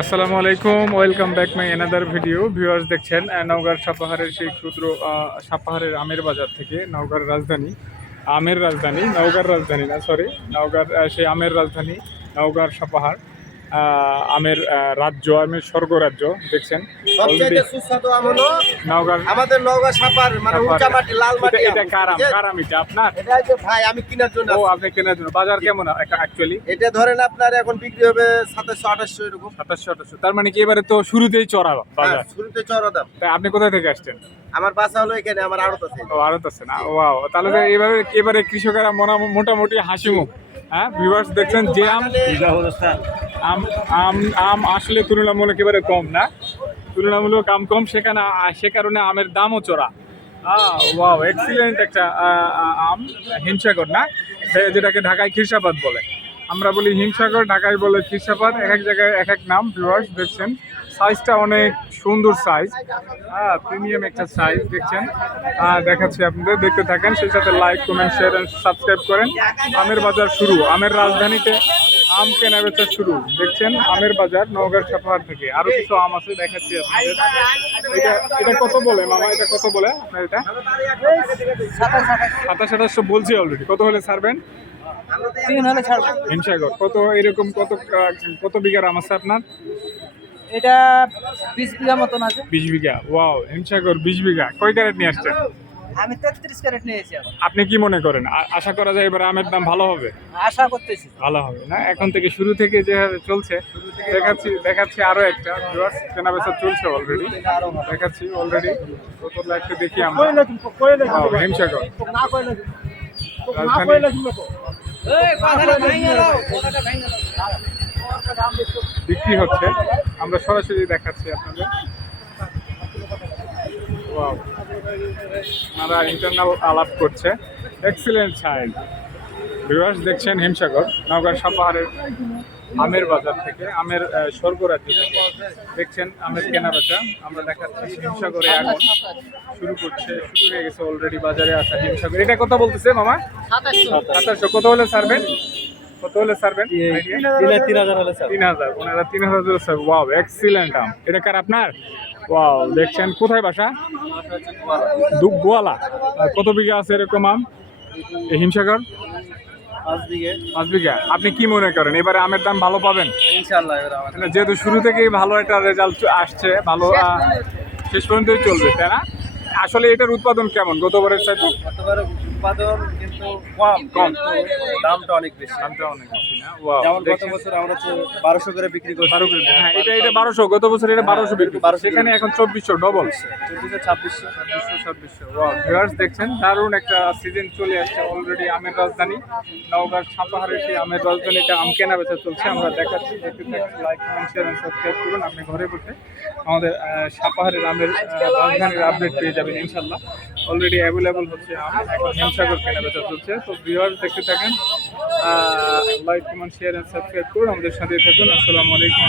আসসালামু আলাইকুম, welcome back my another video. Viewers দেখছেন নওগাঁর সাপাহারের সেই ক্ষুদ্র সাপাহারের আমের বাজার থেকে নওগাঁর রাজধানী, আমের রাজধানী, নওগাঁর রাজধানী না, সরি, নওগাঁর সেই আমের রাজধানী নওগাঁর সাপাহার, আমের রাজ্য, আমের স্বর্গরাজ্য দেখছেন। সবচেয়ে সুস্বাদু আম হলো নওগাঁর, আমাদের নওগাঁ সাপার মানে উঁচা মাটি লাল মাটি। এটা কার আম? কার আম এটা? আপনার? এটা হচ্ছে ভাই আমি কেনার জন্য। ও, আপনি কেনার জন্য। বাজার কেমন অ্যাকচুয়ালি? এটা ধরেন আপনার এখন বিক্রি হবে 2700-2800 এরকম। 2700-2800। তার মানে কি এবারে তো শুরুতেই চড়া বাজার? শুরুতে চড়া দাম। তাই আপনি কোথায় থেকে আসছেন? আমার বাসা হলো এখানে, আমার আড়ত আছে। ও, আড়ত আছে না? ওয়াও, তাহলে তো এবারে কৃষকেরা মোটামুটি হাসি মুখ। হ্যাঁ, ভিউয়ার্স দেখছেন যে আম আম আম আসলে তুলনামূলক এবারে কম না, তুলনামূলক আম কম, সে কারণে আমের দামও চড়া। ওয়াও, এক্সিলেন্ট একটা আম, হিমসাগর না, যেটাকে ঢাকায় খিরসাপাত বলে। আমরা বলি হিমসাগর, ঢাকায় বলে খিরসাপাত, এক এক জায়গায় এক এক নাম। ভিউয়ার্স দেখছেন সাইজটা অনেক সুন্দর সাইজ, প্রিমিয়াম একটা সাইজ দেখছেন। দেখাচ্ছি আপনাদের, দেখতে থাকেন, সেই সাথে like, comment, share and subscribe করেন। আমের বাজার শুরু, আমের রাজধানীতে আম কেনা বেচা শুরু। দেখছেন আমের বাজার নওগাঁর সাপাহার থেকে। আরো কিছু আম আছে, দেখাচ্ছি আপনাদের। এটা কত বলে মামা? এটা কত বলে আপনার? এটা 2700 বলছি অলরেডি। কত হলে ছাড়বেন? 3 হলে ছাড়বো। হিমসাগর কত, এরকম কত বিঘার আম আছে আপনার? এটা 20 বিঘা মতন আছে। 20 বিঘা। ওয়াও, হিমসাগর 20 বিঘা। কয় ক্যারেট নিয়ে আসছেন? আমি 33 ক্যারেট নিয়েছি। আপনি কি মনে করেন আশা করা যায় এবার আমের দাম ভালো হবে? আশা করতেছি ভালো হবে না? এখন থেকে, শুরু থেকে যেভাবে চলছে, দেখাচ্ছি আরো একটা কেনা বেচা চলছে অলরেডি, দেখাচ্ছি অলরেডি। বোতলটা একটু দেখি আমরা। হিমসাগর বিক্রি হচ্ছে, আমরা সরাসরি দেখাচ্ছি আপনাদের। ওয়াও, আপনারা ইন্টারনাল আলাপ করছে, এক্সিলেন্ট সাইড। ভিউয়ার্স দেখছেন হিমসাগর, নওগাঁর সাপাহারের আমের বাজার থেকে, আমের স্বর্গরাজ্য থেকে দেখছেন আমের কেনাবেচা। আমরা দেখাচ্ছি হিমসাগরে এখন শুরু হয়ে গেছে অলরেডি বাজারে আসা হিমসাগর। এটা কত বলতেছে মামা? 2700। কত হলে ছাড়বেন? কত হলে ছাড়বেন? 3000 হলে ছাড়বো। 3000। ওনারা 3000। ওয়াও, এক্সিলেন্ট আম। এটা কার? আপনার? ওয়াও, দেখছেন। কোথায় বাসা? গোয়ালা। কত বিঘা আছে এরকম আম এই হিমসাগর? 5 বিঘা। আপনি কি মনে করেন এবারে আমের দাম ভালো পাবেন? ইনশাআল্লাহ। যেহেতু শুরু থেকেই ভালো একটা রেজাল্ট আসছে, ভালো শেষ পর্যন্তই চলবে, তাই না? আসলে এটার উৎপাদন কেমন গতবারের চাইতে? গতবারের উৎপাদন কিন্তু কম, দামটা অনেক বেশি। দামটা অনেক বেশি না? ওয়াও, যেমন গত বছর আমরা 1200 করে বিক্রি করছি। 12 করে। হ্যাঁ, এটা 1200। গত বছর এটা 1200 বিক্রি, সেখানে এখন 2400, ডবল। 2600। ওয়াও, ভিউয়ার্স দেখছেন দারুণ একটা সিজন চলে আসছে অলরেডি। আমের রাজধানী নওগাঁর সাপাহারের সেই আমের রাজধানীতে আম কেনা বেচা চলছে। আমরা দেখাচ্ছি, দেখতে থাকুন, like, comment, share and subscribe করুন। আপনি ঘরে বসে আমাদের সাপাহারের আমের রাজধানীর আপডেট পেয়ে যাবেন ইনশাল্লাহ। অলরেডি অ্যাভেলেবল হচ্ছে আম, এখন হিমসাগর কেনা বেচা চলছে। তো ভিউয়ার্স দেখতে থাকেন, like, comment, share and subscribe করুন, আমাদের সাথে থাকুন। আসসালামু আলাইকুম।